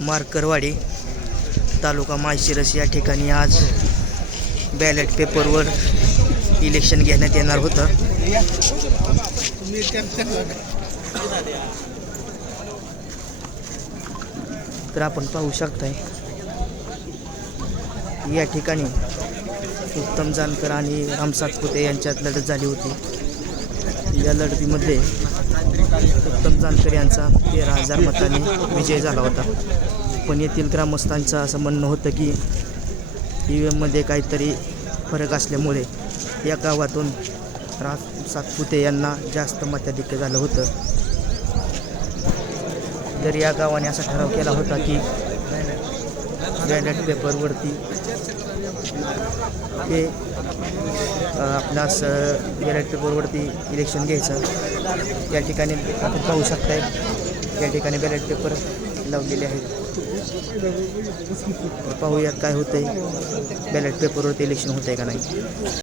मार्करवाडी तालुका माळशिरस या ठिकाणी आज बॅलेट पेपरवर इलेक्शन घेण्यात येणार होतं. तर आपण पाहू शकताय या ठिकाणी उत्तम जानकर आणि राम सातपुते यांच्यात लढत झाली होती. या लढतीमध्ये उत्तम जानकर यांचा तेरा हजार मतांनी विजय झाला होता. पण येथील ग्रामस्थांचं असं म्हणणं होतं की ई व्ही एममध्ये काहीतरी फरक असल्यामुळे या गावातून रा सातपुते यांना जास्त मताधिक्य झालं होतं. तर या गावाने असा ठराव केला होता की बॅलेट पेपरवरती ते आपणास बॅलेट पेपरवरती इलेक्शन घ्यायचं. या ठिकाणी आपण पाहू शकताय या ठिकाणी बॅलेट पेपर लावलेले आहेत. पाहूयात काय होतंय. बॅलेट पेपरवरती इलेक्शन होतंय का नाही.